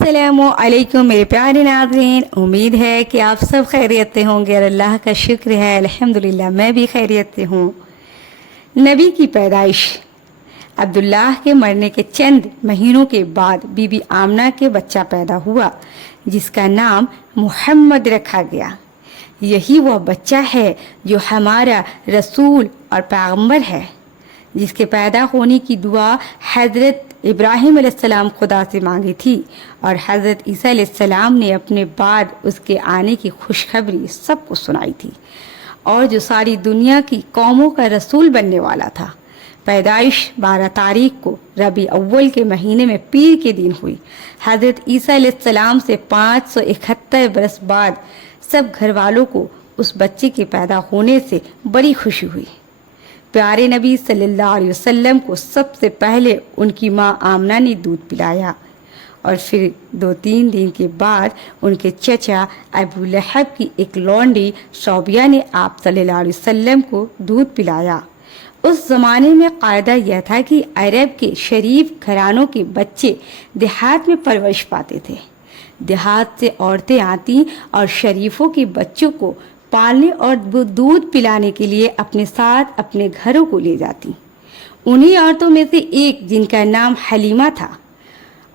अस्सलामु अलैकुम मेरे प्यारे नाज़रीन, उम्मीद है कि आप सब खैरियत से होंगे और अल्लाह का शुक्र है अल्हम्दुलिल्लाह मैं भी खैरियत से हूँ। नबी की पैदाइश। अब्दुल्लाह के मरने के चंद महीनों के बाद बीबी आमना के बच्चा पैदा हुआ जिसका नाम मुहम्मद रखा गया। यही वह बच्चा है जो हमारा रसूल और पैगंबर है, जिसके पैदा होने की दुआ हज़रत इब्राहीम अलैहिस्सलाम खुदा से मांगी थी और हज़रत ईसा अलैहिस्सलाम ने अपने बाद उसके आने की खुशखबरी सबको सुनाई थी, और जो सारी दुनिया की कौमों का रसूल बनने वाला था। पैदाइश 12 तारीख को रबी अव्वल के महीने में पीर के दिन हुई। हज़रत ईसा अलैहिस्सलाम से 571 बरस बाद सब घर वालों को उस बच्चे के पैदा होने से बड़ी खुशी हुई। प्यारे नबी सल्लल्लाहु अलैहि वसल्लम को सबसे पहले उनकी माँ आमना ने दूध पिलाया और फिर 2-3 दिन के बाद उनके चचा अबू लहब की एक लौंडी शौबिया ने आप सल्लल्लाहु अलैहि वसल्लम को दूध पिलाया। उस ज़माने में कायदा यह था कि अरब के शरीफ घरानों के बच्चे देहात में परवरिश पाते थे। देहात से औरतें आती और शरीफों के बच्चों को पालने और दूध पिलाने के लिए अपने साथ अपने घरों को ले जाती। उन्हीं औरतों में से एक जिनका नाम हलीमा था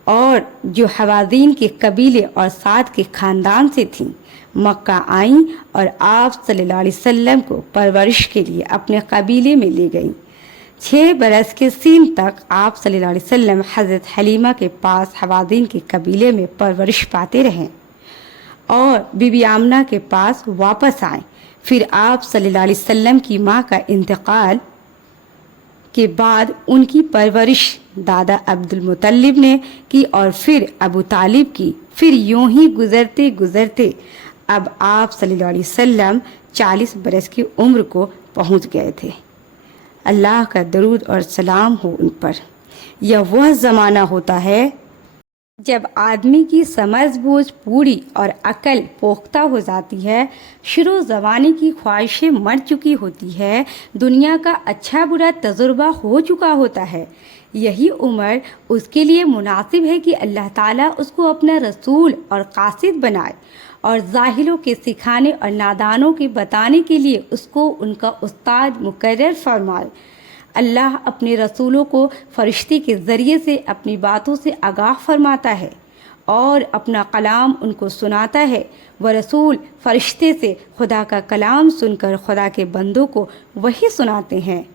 और जो हवाज़ीन के कबीले और साद के ख़ानदान से थीं, मक्का आईं और आप सल्लल्लाहु अलैहि वसल्लम को परवरिश के लिए अपने कबीले में ले गईं। 6 बरस के सीन तक आप सल्लल्लाहु अलैहि वसल्लम हज़रत हलीमा के पास हवाज़ीन के कबीले में परवरिश पाते रहें और बीबी आमना के पास वापस आए। फिर आप सल्लल्लाहु अलैहि वसल्लम की माँ का इंतकाल के बाद उनकी परवरिश दादा अब्दुल मुत्तलिब ने की और फिर अबू तालिब की। फिर यूं ही गुजरते गुजरते अब आप सल्लल्लाहु अलैहि वसल्लम 40 बरस की उम्र को पहुँच गए थे। अल्लाह का दरूद और सलाम हो उन पर। यह वह ज़माना होता है जब आदमी की समझ बूझ पूरी और अकल पोख्ता हो जाती है, शुरू ज़माने की ख्वाहिशें मर चुकी होती है, दुनिया का अच्छा बुरा तजुर्बा हो चुका होता है। यही उम्र उसके लिए मुनासिब है कि अल्लाह ताला उसको अपना रसूल और कासिद बनाए और जाहिलों के सिखाने और नादानों के बताने के लिए उसको उनका उस्ताद मुकर्रर फरमाए। अल्लाह अपने रसूलों को फरिश्ते के ज़रिए से अपनी बातों से आगाह फरमाता है और अपना कलाम उनको सुनाता है। वह रसूल फरिश्ते से खुदा का कलाम सुनकर खुदा के बंदों को वही सुनाते हैं।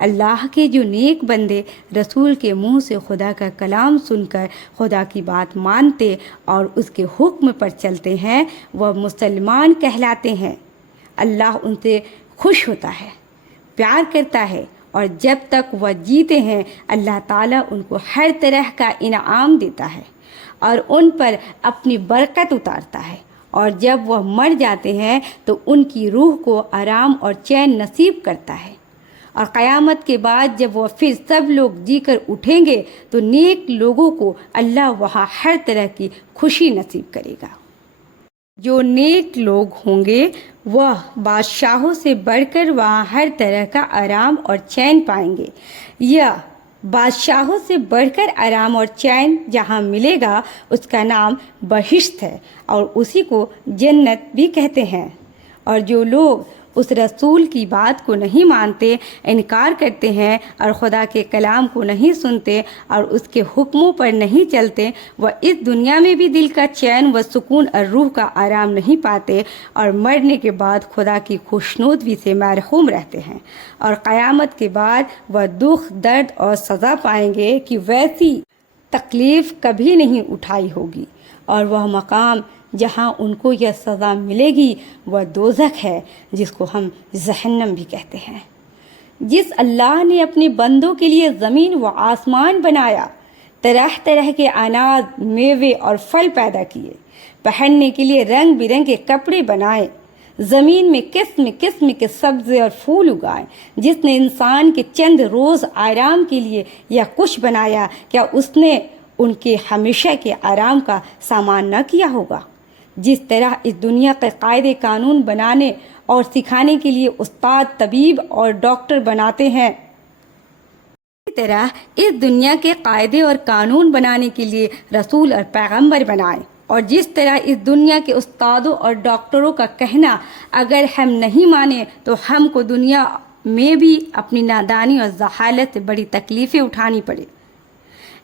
अल्लाह के जो नेक बंदे रसूल के मुंह से खुदा का कलाम सुनकर खुदा की बात मानते और उसके हुक्म पर चलते हैं, वह मुसलमान कहलाते हैं। अल्लाह उनसे खुश होता है, प्यार करता है और जब तक वह जीते हैं अल्लाह ताला उनको हर तरह का इनाम देता है और उन पर अपनी बरकत उतारता है, और जब वह मर जाते हैं तो उनकी रूह को आराम और चैन नसीब करता है। और क़यामत के बाद जब वह फिर सब लोग जीकर उठेंगे तो नेक लोगों को अल्लाह वहाँ हर तरह की खुशी नसीब करेगा। जो नेक लोग होंगे वह बादशाहों से बढ़कर वहाँ हर तरह का आराम और चैन पाएंगे। यह बादशाहों से बढ़कर आराम और चैन जहाँ मिलेगा उसका नाम बहिश्त है और उसी को जन्नत भी कहते हैं। और जो लोग उस रसूल की बात को नहीं मानते, इनकार करते हैं और खुदा के कलाम को नहीं सुनते और उसके हुक्मों पर नहीं चलते, वह इस दुनिया में भी दिल का चैन व सुकून और रूह का आराम नहीं पाते और मरने के बाद खुदा की खुशनुदगी से महरूम रहते हैं। और क़यामत के बाद वह दुख, दर्द और सज़ा पाएंगे कि वैसी तकलीफ़ कभी नहीं उठाई होगी, और वह मकाम जहाँ उनको यह सज़ा मिलेगी वह दोज़ख है, जिसको हम जहन्नम भी कहते हैं। जिस अल्लाह ने अपने बंदों के लिए ज़मीन व आसमान बनाया, तरह तरह के अनाज, मेवे और फल पैदा किए, पहनने के लिए रंग बिरंगे कपड़े बनाए, ज़मीन में किस्म किस्म के सब्ज़े और फूल उगाए, जिसने इंसान के चंद रोज़ आराम के लिए यह कुछ बनाया, क्या उसने उनके हमेशा के आराम का सामान न किया होगा? जिस तरह इस दुनिया के कायदे कानून बनाने और सिखाने के लिए उस्ताद, तबीब और डॉक्टर बनाते हैं, اسی طرح اس دنیا کے قاعدے اور قانون بنانے کے لیے رسول اور پیغمبر بنائے، اور جس طرح اس دنیا کے استادوں اور ڈاکٹروں کا کہنا اگر ہم نہیں مانیں تو ہم کو دنیا میں بھی اپنی نادانی اور جہالت سے بڑی تکلیفیں اٹھانی پڑے،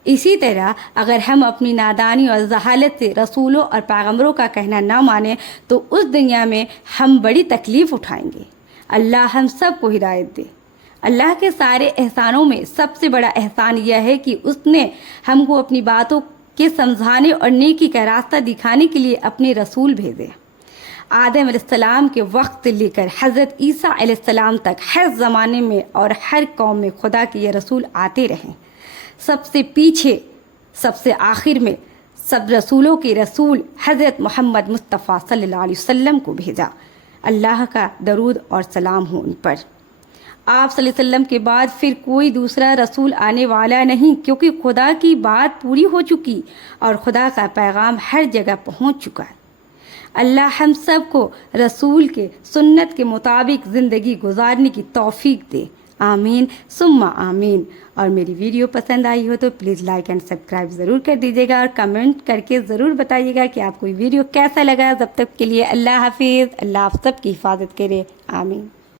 اسی طرح اگر ہم اپنی نادانی اور جہالت سے رسولوں اور پیغمبروں کا کہنا نہ مانیں تو اس دنیا میں ہم بڑی تکلیف اٹھائیں گے۔ اللہ ہم سب کو ہدایت دے۔ اللہ کے سارے احسانوں میں سب سے بڑا احسان یہ ہے کہ اس نے ہم کو اپنی باتوں کے سمجھانے اور نیکی کا راستہ دکھانے کے لیے اپنے رسول بھیجے۔ آدم علیہ السلام کے وقت سے لے کر حضرت عیسیٰ علیہ السلام تک ہر زمانے میں اور ہر قوم میں خدا کے یہ رسول آتے رہیں۔ سب سے پیچھے، سب سے آخر میں سب رسولوں کے رسول حضرت محمد مصطفیٰ صلی اللہ علیہ وسلم کو بھیجا۔ اللہ کا درود اور سلام ہو ان پر۔ آپ صلی اللہ علیہ وسلم کے بعد پھر کوئی دوسرا رسول آنے والا نہیں، کیونکہ خدا کی بات پوری ہو چکی اور خدا کا پیغام ہر جگہ پہنچ چکا ہے۔ اللہ ہم سب کو رسول کے سنت کے مطابق زندگی گزارنے کی توفیق دے، آمین ثم آمین۔ اور میری ویڈیو پسند آئی ہو تو پلیز لائک اینڈ سبسکرائب ضرور کر دیجیے گا، اور کمنٹ کر کے ضرور بتائیے گا کہ آپ کو ویڈیو کیسا لگا۔ جب تک کے لیے اللہ حافظ، اللہ آپ سب کی حفاظت کرے، آمین۔